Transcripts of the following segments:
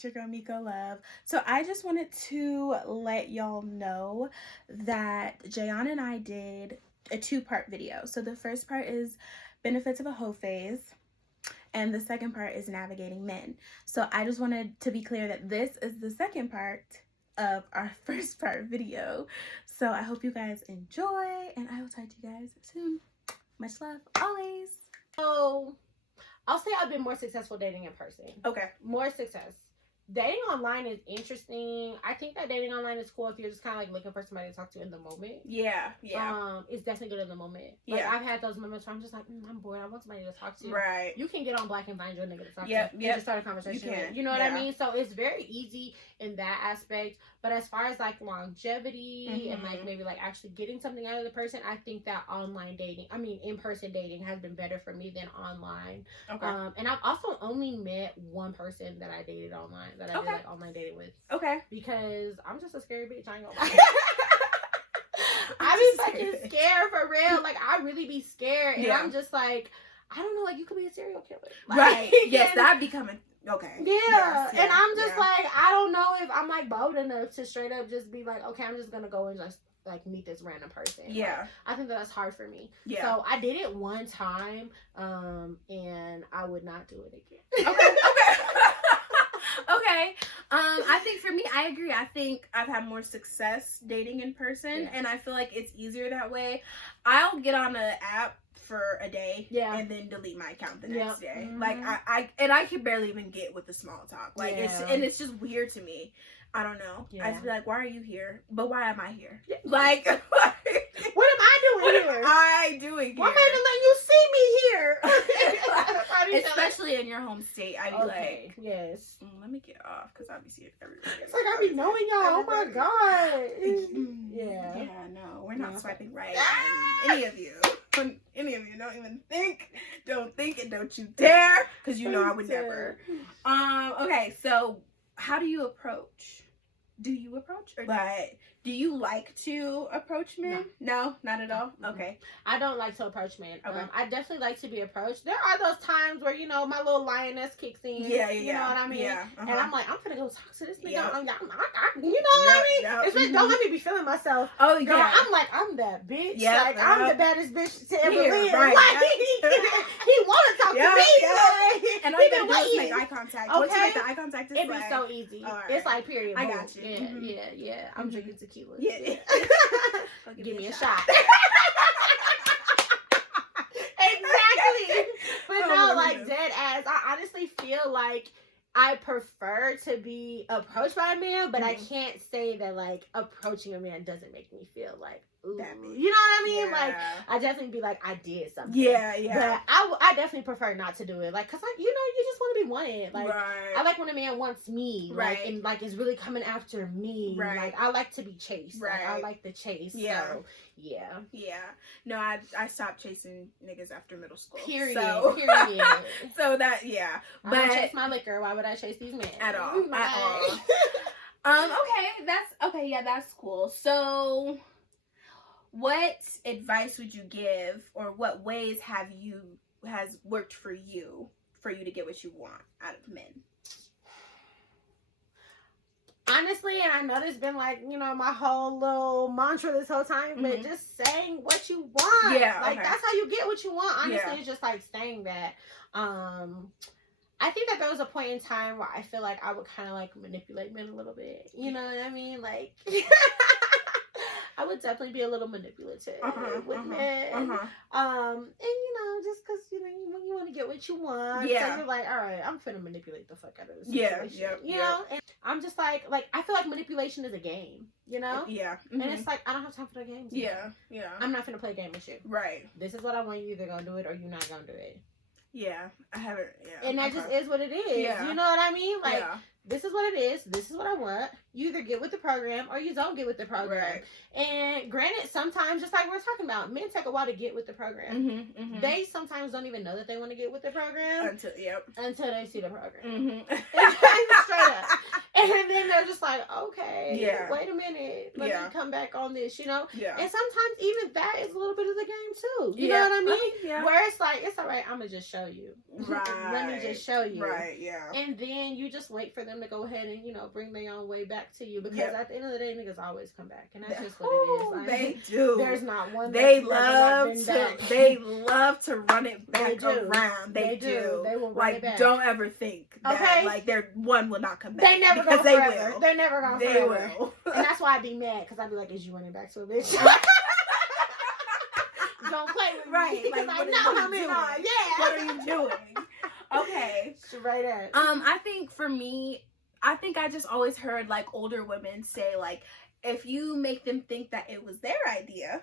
It's your girl Miko Love. So I just wanted to let y'all know that Jayana and I did a 2-part video. So the first part is benefits of a hoe phase, and the second part is navigating men. So I just wanted to be clear that this is the second part of our first part video. So I hope you guys enjoy, and I will talk to you guys soon. Much love, always. So I'll say I've been more successful dating in person. Okay. More success. Dating online is interesting. I think that dating online is cool if you're just kind of like looking for somebody to talk to in the moment. Yeah. It's definitely good in the moment. Yeah. Like, I've had those moments where I'm just like, I'm bored. I want somebody to talk to. Right. You can get on Black and find your nigga to talk to. Yeah. And just start a conversation. You know what I mean? So it's very easy in that aspect. But as far as like longevity and like maybe like actually getting something out of the person, I think that in-person dating has been better for me than online. Okay. And I've also only met one person that I dated online, that I did like online dating with. Okay. Because I'm just a scary bitch. I ain't gonna lie. I be fucking scared for real. Like, I really be scared. And I'm just like, I don't know, like, you could be a serial killer. Like, right. Yes, that'd be coming. Okay. Yeah. Yes, and I'm just like, I don't know if I'm like bold enough to straight up just be like, okay, I'm just gonna go and just like meet this random person. Yeah. Like, I think that's hard for me. Yeah. So I did it one time, and I would not do it again. Okay. Okay. I think for me, I agree. I think I've had more success dating in person, and I feel like it's easier that way. I'll get on an app for a day, and then delete my account the next day. Like I can barely even get with the small talk. Like it's just weird to me. I don't know. I just be like, why are you here? But why am I here? Like, what am I doing here? What am I doing here? Why am I even letting you see me here? Especially in your home state, I'd be like, yes. Let me get off because I'll be seeing everywhere. It's like I be knowing y'all. Oh my god. Yeah, no, we're not swiping right on any of you. Any of you don't even think. Don't think it. Don't you dare. Because you know I would never. Okay, so how do you approach? Do you approach? Or do you like to approach men? No, not at all? Okay. I don't like to approach men. Okay. I definitely like to be approached. There are those times where, you know, my little lioness kicks in. You know what I mean? Yeah. And I'm like, I'm gonna go talk to this nigga. You know what I mean? Don't let me be feeling myself. Oh, girl, yeah. I'm like, I'm that bitch. Yeah. Like, I'm the baddest bitch to ever live. Right. Like, he wanna talk to me. Like, and all you gotta do is make eye contact. Okay. Once you make the eye contact, it'd be so easy. Right. It's like, period. I got you. Yeah. I'm drinking tequila. Yeah. Give me a shot. Exactly. But no, like, dead ass. I honestly feel like I prefer to be approached by a man, but I can't say that like approaching a man doesn't make me feel like, ooh, you know what I mean? Yeah. Like, I definitely be like, I did something. Yeah. But I definitely prefer not to do it. Like, cause like, you know, you just want to be wanted. Like, I like when a man wants me. Like, and like is really coming after me. Right. Like, I like to be chased. Right. Like, I like the chase. Yeah. So, yeah. No, I stopped chasing niggas after middle school. Period. So that, But I don't chase my liquor. Why would I chase these men? At all. Okay. That's cool. So, what advice would you give, or what ways has worked for you to get what you want out of men? Honestly, and I know there's been like, you know, my whole little mantra this whole time, but just saying what you want. Yeah. Like, that's how you get what you want. Honestly, it's just like saying that. I think that there was a point in time where I feel like I would kind of like manipulate men a little bit. You know what I mean? Like, I would definitely be a little manipulative with men. And, you know, just because, you know, you want to get what you want. So you're like, all right, I'm finna manipulate the fuck out of this situation. You know? And I'm just like, I feel like manipulation is a game, you know? Yeah. And it's like, I don't have time for the games. Yeah. I'm not finna play a game with you. Right. This is what I want. You either gonna do it or you're not gonna do it. Yeah. I haven't, And that just is what it is. Yeah. You know what I mean? Like, this is what it is. This is what I want. You either get with the program or you don't get with the program. Right. And granted, sometimes, just like we were talking about, men take a while to get with the program. They sometimes don't even know that they want to get with the program until they see the program. Straight up. And then they're just like, okay, wait a minute. Let me come back on this, you know? Yeah. And sometimes even that is a little bit of the game too. You know what I mean? Where it's like, it's all right, I'm going to just show you. Right. Let me just show you. Right, yeah. And then you just wait for them to go ahead and, you know, bring their own way back to you. Because at the end of the day, niggas always come back. And that's just what it is. Like, they do. There's not one they love to run it back around. They do. They will run it back. Don't ever think that, like, their one will not come back. They never go forever. They're never going forever. They will. And that's why I'd be mad, because I'd be like, is you running back to a bitch? Don't play with me. Like, I know how many are. Yeah. What are you doing? Okay. Straight up. I think for me, I just always heard, like, older women say, like, if you make them think that it was their idea,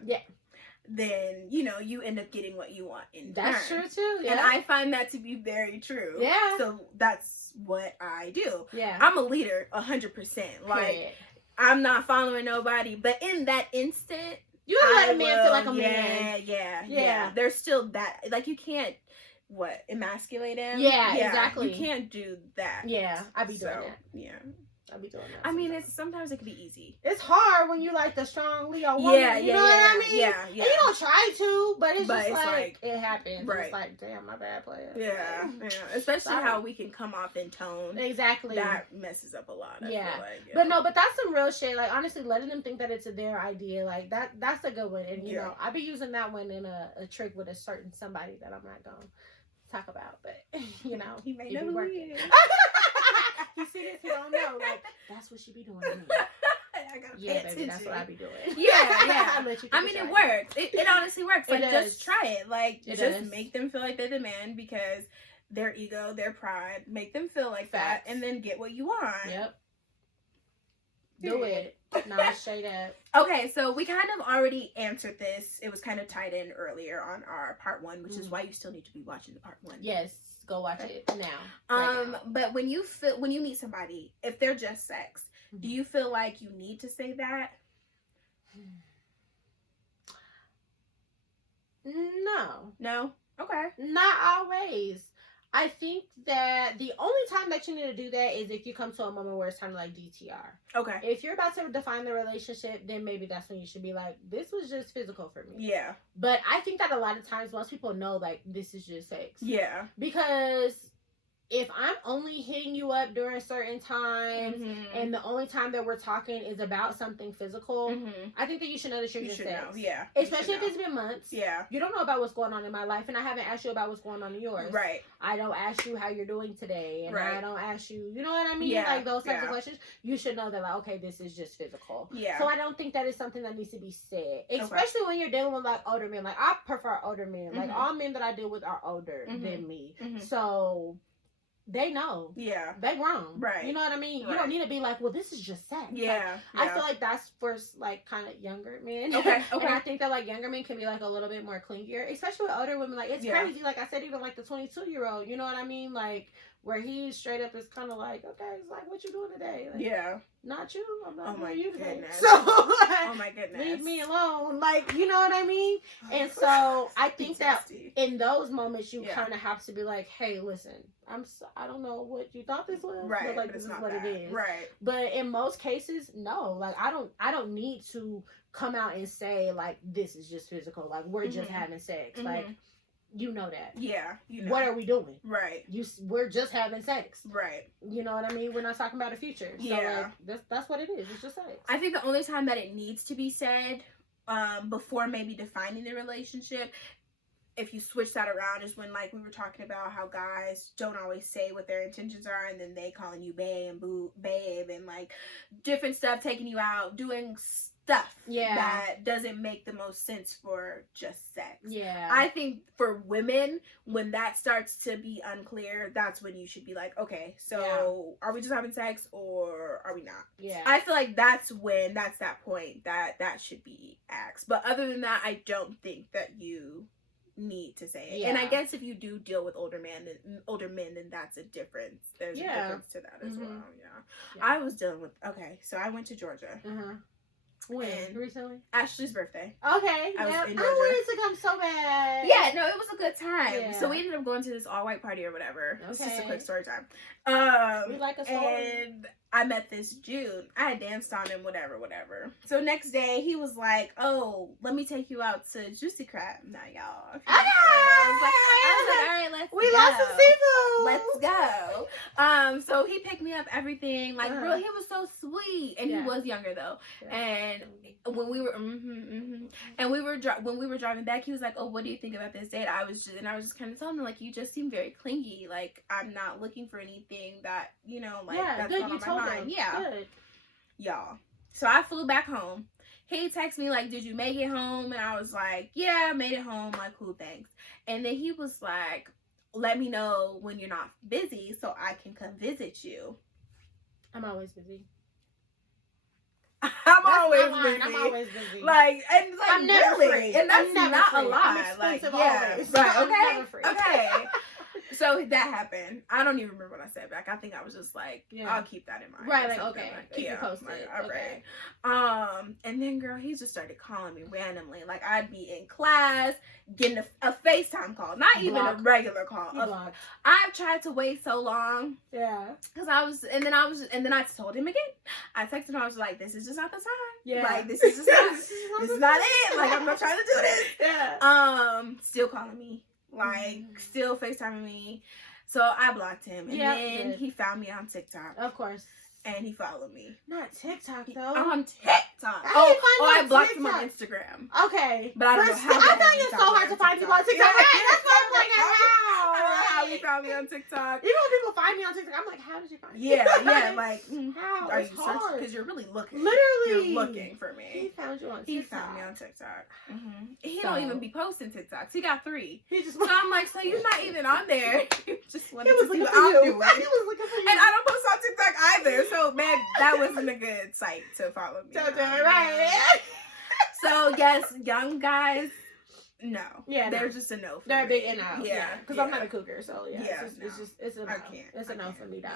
then, you know, you end up getting what you want in That's turn. True too. Yeah. And I find that to be very true. Yeah. So that's what I do. Yeah. I'm a leader 100%. Like, I'm not following nobody, but in that instant, you gotta let a man feel like a man. Yeah. There's still that, like, you can't emasculate him. Yeah, exactly. You can't do that. Yeah, I be doing that. Yeah. I'll be doing that. I mean, sometimes it can be easy. It's hard when you like the strong Leo woman. You know what I mean? Yeah. And you don't try to, but it's just like it happens. Right. It's like, damn, my bad player. Yeah. Especially how we can come off in tone. Exactly. That messes up a lot. I feel like, but that's some real shit. Like, honestly, letting them think that it's their idea, like that's a good one. And you know, I be using that one in a trick with a certain somebody that I'm not gonna talk about, but you know, he may know who he is. You see this? You don't know. Like, that's what she be doing to me. I gotta pay attention. Baby, that's what I be doing. Yeah. I mean, it works. It honestly works. Like, just try it. Like, just make them feel like they're the man, because their ego, their pride, make them feel like that, and then get what you want. Yep. Do it. No, straight up. Okay, so we kind of already answered this. It was kind of tied in earlier on our part 1, which is why you still need to be watching the part 1. Yes. Go watch it now. But when you meet somebody, if they're just sex, do you feel like you need to say that? No. Okay. Not always. I think that the only time that you need to do that is if you come to a moment where it's kind of like DTR. Okay. If you're about to define the relationship, then maybe that's when you should be like, this was just physical for me. Yeah. But I think that a lot of times most people know, like, this is just sex. Yeah. Because if I'm only hitting you up during certain times, and the only time that we're talking is about something physical, I think that you should know that you're just sex. Know. Yeah. Especially if it's been months. Yeah. You don't know about what's going on in my life, and I haven't asked you about what's going on in yours. Right. I don't ask you how you're doing today, and I don't ask you, you know what I mean? Yeah. Like, those types of questions. You should know that, like, okay, this is just physical. Yeah. So I don't think that is something that needs to be said. Especially when you're dealing with, like, older men. Like, I prefer older men. Like, all men that I deal with are older than me. So they know. Yeah. They grown. Right. You know what I mean? Right. You don't need to be like, well, this is just sex. Yeah. Like, I feel like that's for, like, kind of younger men. Okay. And I think that, like, younger men can be, like, a little bit more clingier. Especially with older women. Like, it's crazy. Like I said, even, like, the 22-year-old. You know what I mean? Like, where he straight up is kind of like, okay, it's like, what you doing today? Like, not you. I'm not doing you today. So, oh my goodness. Leave me alone. Like, you know what I mean? And so, I think that in those moments, you kind of have to be like, hey, listen, I don't know what you thought this was, but, like, this is what it is. Right. But in most cases, no. Like, I don't need to come out and say, like, this is just physical. Like, we're just having sex. Like, you know that. Yeah. You know. What are we doing? Right. We're just having sex. Right. You know what I mean? We're not talking about a future. So, like, that's what it is. It's just sex. I think the only time that it needs to be said, before maybe defining the relationship, if you switch that around, is when, like, we were talking about how guys don't always say what their intentions are, and then they calling you babe and babe and, like, different stuff, taking you out, doing stuff that doesn't make the most sense for just sex. Yeah. I think for women, when that starts to be unclear, that's when you should be like, okay, so are we just having sex or are we not? Yeah. I feel like that's that point that should be asked. But other than that, I don't think that you need to say it. And I guess if you do deal with older men, then that's a difference. There's a difference to that as well. Yeah. I was dealing with, so I went to Georgia. When? Recently? Ashley's birthday. Okay. I wanted to come so bad. Yeah, no, it was a good time. Yeah. So we ended up going to this all-white party or whatever. Okay. It's just a quick story time. We like a story. And I met this June. I had danced on him, whatever. So next day, he was like, oh, let me take you out to Juicy Crab. Nah, y'all. Okay. I was like, all right, let's go. We love some seafood. Let's go. So he picked me up, everything. Like, bro, he was so sweet. And he was younger, though. Yeah. And when we were, and when we were driving back, he was like, oh, what do you think about this date? I was just kind of telling him, like, you just seem very clingy. Like, I'm not looking for anything that, you know, like, that's going on my mind. Yeah. Good. Y'all. So I flew back home. He texted me, like, did you make it home? And I was like, yeah, I made it home. Like, cool, thanks. And then he was like, let me know when you're not busy so I can come visit you. I'm always busy. I'm always busy. Like, and like, I'm never free. And that's not free. a lie. I'm expensive always. Right, okay. I'm never free. Okay. So that happened. I don't even remember what I said back. I think I was just like, I'll keep that in mind. Right, like, okay. Keep it posted. Like, all right. And then, girl, he just started calling me randomly. Like, I'd be in class, getting a FaceTime call. Not even a regular call. I've tried to wait so long. Yeah. Because and then I told him again. I texted him, I was like, this is just not the time. Yeah. Like, this is just not, this is not it. Like, I'm not trying to do this. Yeah. Still calling me. Like, still FaceTiming me. So I blocked him. And then he found me on TikTok. Of course. And he followed me. Not TikTok, though. On TikTok. I blocked him on Instagram. Okay. But I don't know how. I thought it's so hard to find people on TikTok. Right? That's what I'm like, how? I don't know how he found me on TikTok. Even when people find me on TikTok, I'm like, how did you find me? Yeah, like, how? Are you searching? Because you're really looking. Literally. You're looking for me. He found you on TikTok. He found me on TikTok. He don't even be posting TikToks. He got 3. So I'm like, so you're not even on there. You just wanted to see what I'm doing. He was looking for you. And I don't post on TikTok either. So, man, that wasn't a good site to follow me. Right. So, yes, young guys, no. Yeah, they're just a no for They're me. big and out. Yeah. Because I'm not a cougar, so it's a no. I can't. It's a no for me, dog.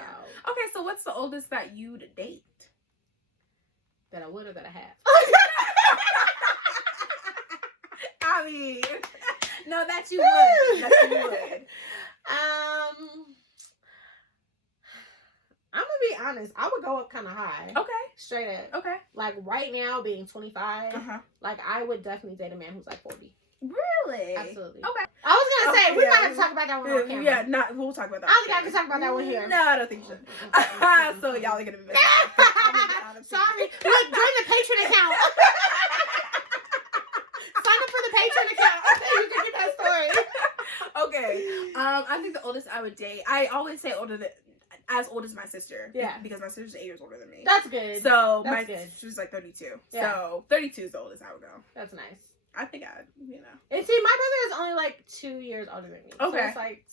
Okay, so what's the oldest that you'd date? That I would or that I have? I mean, no, that you would. That you would. I'm gonna be honest. I would go up kind of high. Okay. Straight up. Okay. Like right now, being 25, like I would definitely date a man who's like 40. Really? Absolutely. Okay. I was gonna say we might have to talk about that one on camera. Yeah, we'll talk about that. I don't think I can talk about that one here. No, I don't think you should. So y'all are gonna be missing. Sorry. Look, join the Patreon account. Sign up for the Patreon account. You can get that story. Okay. I think the oldest I would date. I always say as old as my sister. Yeah. Because my sister's 8 years older than me. That's good. So she's like 32. Yeah. So 32 is the oldest I would go. That's nice. I think I'd, And see, my brother is only like 2 years older than me. Okay. So it's like,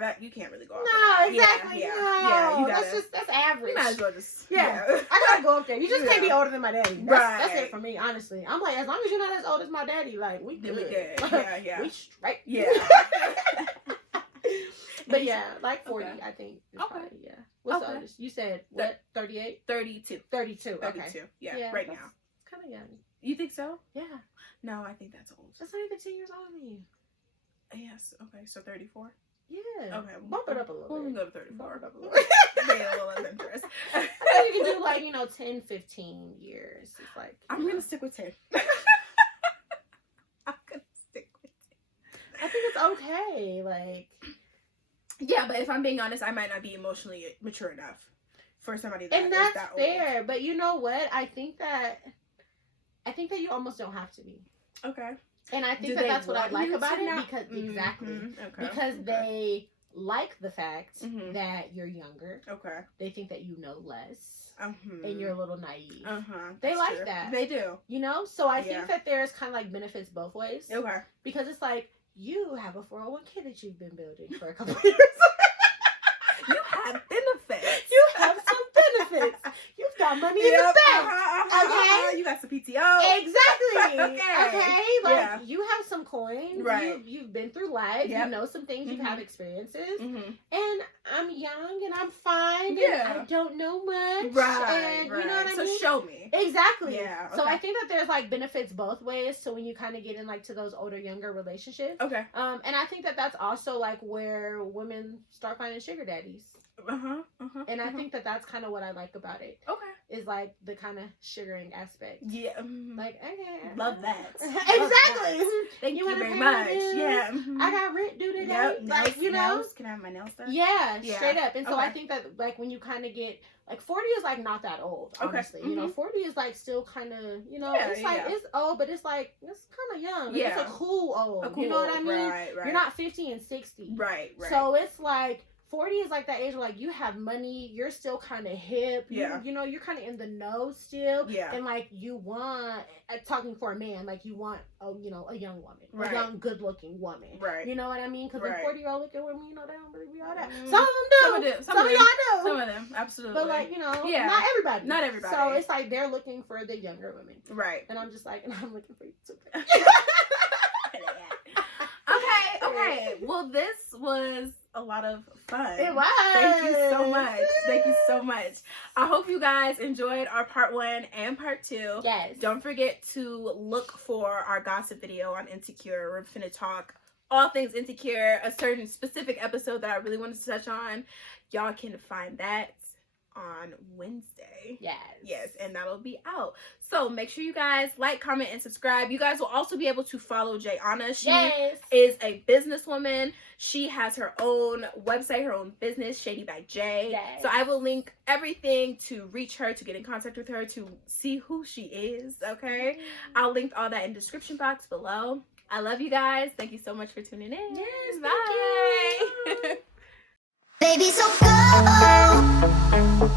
that you can't really go up. No, exactly. Yeah. No. Yeah, you gotta, that's average. You might as well just. I gotta go up there. You just can't be older than my daddy. That's it for me, honestly. I'm like, as long as you're not as old as my daddy, like, we good. We good. Yeah. We straight. Yeah. But yeah, like 40, I think. Probably, yeah. What's the oldest? You said, what, 38? 32. 32, okay. 32, yeah, right now. Kind of young. You think so? Yeah. No, I think that's old. That's not even 10 years older than you. Yes, okay, so 34? Yeah. Okay. Bump it up a little bit. We can go to 34. Bump it up a little bit. Make it a little adventurous. I think you can do like, 10, 15 years. It's like, I'm going to stick with 10. I'm going to stick with 10. I think it's okay, like... Yeah, but if I'm being honest, I might not be emotionally mature enough for somebody that is that old. And that's fair, but you know what? I think that you almost don't have to be. Okay. And I think that's what I like about it because because they like the fact that you're younger. Okay. They think that you know less. And you're a little naive. They That's like true. that. They do. So I think that there's kind of like benefits both ways. Okay. Because it's like, you have a 401k that you've been building for a couple of years. You have benefits. You have some benefits. You've got got money in the bank. Okay, you got some PTO. Exactly. Okay, like you have some coins. Right. You've been through life. You know some things. You've had experiences. And I'm young and I'm fine. Yeah. And I don't know much. Right. And you know what I mean? So show me. Exactly. Yeah. Okay. So I think that there's like benefits both ways. So when you kind of get in like to those older, younger relationships. Okay. And I think that that's also like where women start finding sugar daddies. And I think that that's kind of what I like about it. Okay. Is like the kind of sugaring aspect. Yeah. Like, okay. Love that. Exactly. Thank you very much. Yeah. I got rent due today. Yep. Like, you know. Nails. Can I have my nails done? Yeah, straight up. And so I think that like when you kind of get like 40 is like not that old, honestly. You know, 40 is like still kind of, you know, it's like it's old, but it's like it's kind of young. Yeah. It's a cool old. You know what I mean? Right. You're not 50 and 60. Right. So it's like 40 is like that age where like you have money, you're still kind of hip, you know, you're kind of in the know still, and like you want, talking for a man, like you want you know, a young woman, a young good looking woman, you know what I mean? Because the 40-year-old looking women, you know, they don't really be all that. Some of them do, some of y'all do, some of them absolutely, but like, you know, not everybody, so it's like they're looking for the younger women, and I'm just like, and I'm looking for you too. Okay. Well, this was a lot of fun. It was. Thank you so much. Thank you so much. I hope you guys enjoyed our part 1 and part 2. Yes. Don't forget to look for our gossip video on Insecure. We're finna talk all things Insecure, a certain specific episode that I really wanted to touch on. Y'all can find that on Wednesday. Yes, and that'll be out. So make sure you guys like, comment, and subscribe. You guys will also be able to follow Jayana. She is a businesswoman. She has her own website, her own business, Shady by Jay. So I will link everything to reach her, to get in contact with her, to see who she is, okay? I'll link all that in the description box below. I love you guys. Thank you so much for tuning in. Yes, bye. thank you. Baby, so go.